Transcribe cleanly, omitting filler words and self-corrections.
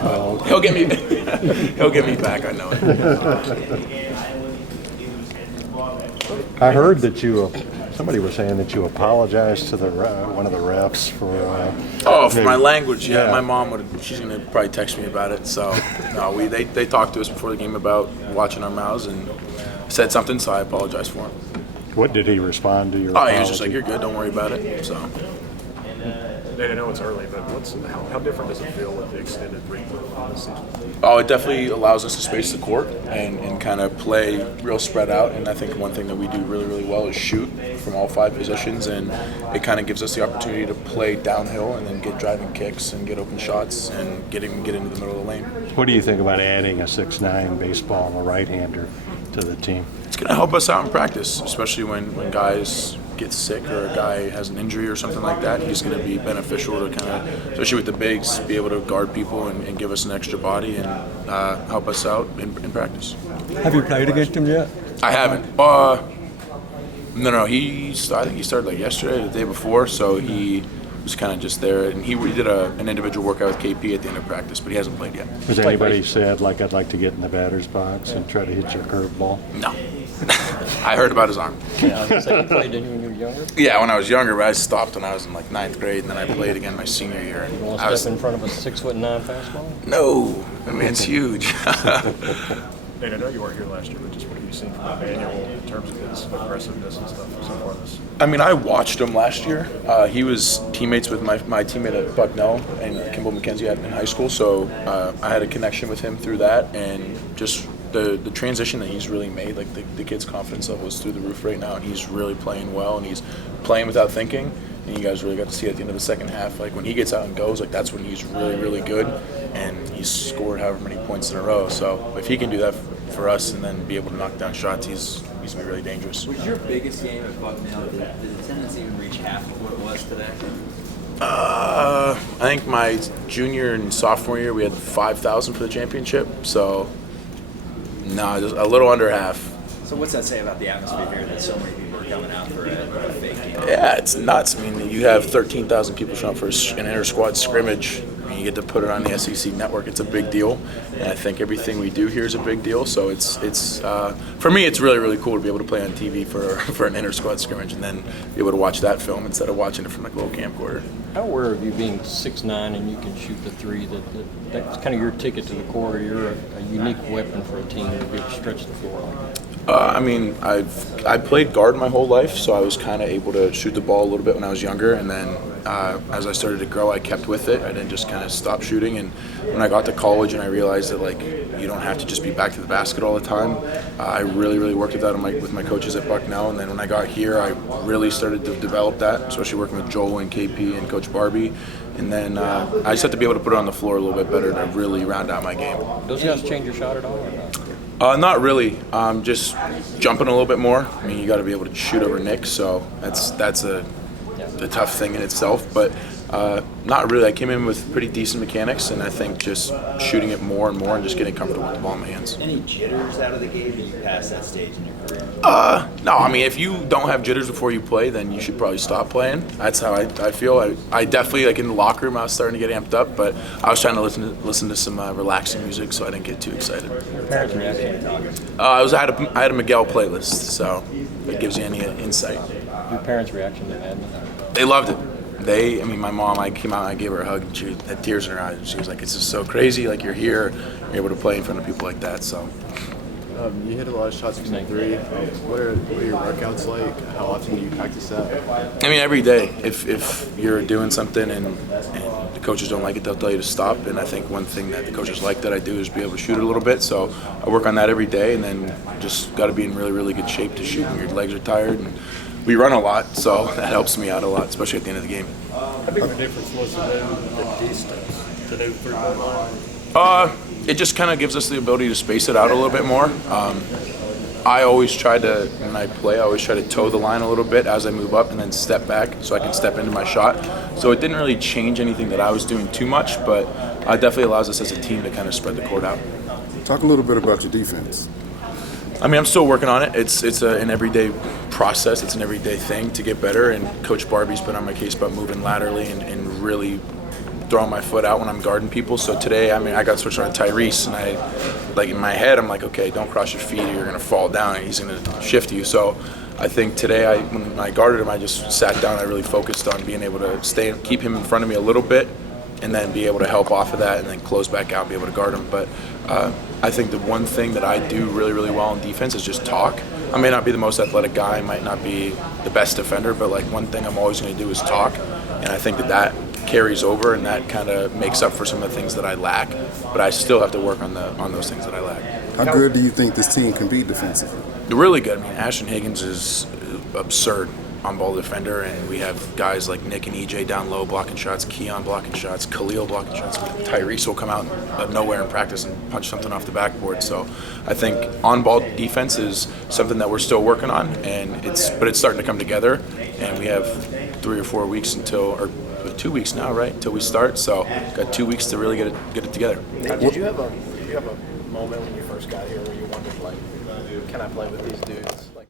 He'll get me. He'll get me back. I know it. I heard that somebody was saying that you apologized to one of the refs for. For my language. Yeah, my mom she's gonna probably text me about it. So no, they talked to us before the game about watching our mouths and said something. So I apologize for him. What did he respond to your? Oh, he was just like, "You're good. Don't worry about it." So. I know it's early, but how different does it feel with the extended break this season? Oh, it definitely allows us to space the court and kind of play real spread out. And I think one thing that we do really, really well is shoot from all 5 positions. And it kind of gives us the opportunity to play downhill and then get driving kicks and get open shots and get into the middle of the lane. What do you think about adding a 6'9" baseball and a right-hander to the team? It's going to help us out in practice, especially when guys get sick or a guy has an injury or something like that. He's going to be beneficial to kind of, especially with the bigs, be able to guard people and give us an extra body and help us out in practice. Have you played against him yet? I haven't. No. I think he started like yesterday, the day before, so he was kind of just there. And he did an individual workout with KP at the end of practice, but he hasn't played yet. Has anybody said, like, I'd like to get in the batter's box and try to hit your curveball? No. I heard about his arm. Yeah, I was going to say, you played, didn't you, when you were younger? Yeah, when I was younger, but I stopped when I was in like 9th grade, and then I played again my senior year. You want to step in front of a 6'9" fastball? No, that man's huge. Nate, I know you weren't here last year, but just what have you seen from Emmanuel in terms of his aggressiveness and stuff so far this? I mean, I watched him last year. He was teammates with my teammate at Bucknell and Kimball McKenzie in high school, so I had a connection with him through that, and just the transition that he's really made, like the kid's confidence level is through the roof right now, and he's really playing well, and he's playing without thinking. And you guys really got to see at the end of the second half, like when he gets out and goes, like that's when he's really, really good, and he's scored however many points in a row. So if he can do that for us and then be able to knock down shots, he's going to be really dangerous. Was your biggest game at Bucknell, did attendance even reach half of what it was today? I think my junior and sophomore year we had 5,000 for the championship, so no, just a little under half. So what's that say about the atmosphere here that so many people are coming out for a fake game? Yeah, it's nuts. I mean, you have 13,000 people showing up for an inter-squad scrimmage. I mean, you get to put it on the SEC network. It's a big deal, and I think everything we do here is a big deal. So it's for me, it's really, really cool to be able to play on TV for an inter-squad scrimmage and then be able to watch that film instead of watching it from like a little camcorder. How aware of you being 6'9" and you can shoot the 3? That's kind of your ticket to the core. You're a unique weapon for a team to be able to stretch the floor like that. I mean, I played guard my whole life, so I was kind of able to shoot the ball a little bit when I was younger, and then as I started to grow, I kept with it. I didn't just kind of stop shooting, and when I got to college and I realized that like you don't have to just be back to the basket all the time, I really, really worked at that with my coaches at Bucknell, and then when I got here, I really started to develop that, especially working with Joel and KP and Coach Barbie. And then I just have to be able to put it on the floor a little bit better to really round out my game. Those guys change your shot at all or not? Not really. Just jumping a little bit more. I mean, you got to be able to shoot over Nick, so that's a tough thing in itself. But not really. I came in with pretty decent mechanics, and I think just shooting it more and more and just getting comfortable with the ball in my hands. Any jitters out of the game? Are you past that stage in your career? No. I mean, if you don't have jitters before you play, then you should probably stop playing. That's how I feel. I definitely, like in the locker room, I was starting to get amped up, but I was trying to listen to some relaxing music, so I didn't get too excited. Your parents' reaction? I had a Miguel playlist, so it gives you any insight. Your parents' reaction to Madden? They loved it. My mom, I came out and I gave her a hug, and she had tears in her eyes. She was like, "It's just so crazy, like you're here, you're able to play in front of people like that." So. You hit a lot of shots from 3. What are your workouts like? How often do you practice that? I mean, every day. If you're doing something and the coaches don't like it, they'll tell you to stop. And I think one thing that the coaches like that I do is be able to shoot it a little bit. So I work on that every day, and then just got to be in really, really good shape to shoot when your legs are tired. And we run a lot, so that helps me out a lot, especially at the end of the game. How big of a difference was it in the distance to do 3-point line? It just kind of gives us the ability to space it out a little bit more. I always try to, when I play, toe the line a little bit as I move up and then step back so I can step into my shot. So it didn't really change anything that I was doing too much, but it definitely allows us as a team to kind of spread the court out. Talk a little bit about your defense. I mean, I'm still working on it. It's an everyday process. It's an everyday thing to get better, and Coach Barbie's been on my case about moving laterally and really throwing my foot out when I'm guarding people. So today, I mean, I got switched on Tyrese, and like in my head, I'm like, okay, don't cross your feet, or you're gonna fall down, and he's gonna shift you. So I think today, when I guarded him, I just sat down. I really focused on being able to keep him in front of me a little bit, and then be able to help off of that, and then close back out and be able to guard him. But I think the one thing that I do really, really well in defense is just talk. I may not be the most athletic guy, I might not be the best defender, but like one thing I'm always going to do is talk, and I think that carries over, and that kind of makes up for some of the things that I lack. But I still have to work on those things that I lack. How good do you think this team can be defensively? Really good. I mean, Ashton Higgins is absurd on-ball defender, and we have guys like Nick and EJ down low blocking shots, Keon blocking shots, Khalil blocking shots. Tyrese will come out of nowhere in practice and punch something off the backboard. So I think on-ball defense is something that we're still working on, and it's starting to come together. And we have 3 or 4 weeks or 2 weeks now, right, until we start. So got 2 weeks to really get it together. Did you have a moment when you first got here where you wondered, like, can I play with these dudes? Like,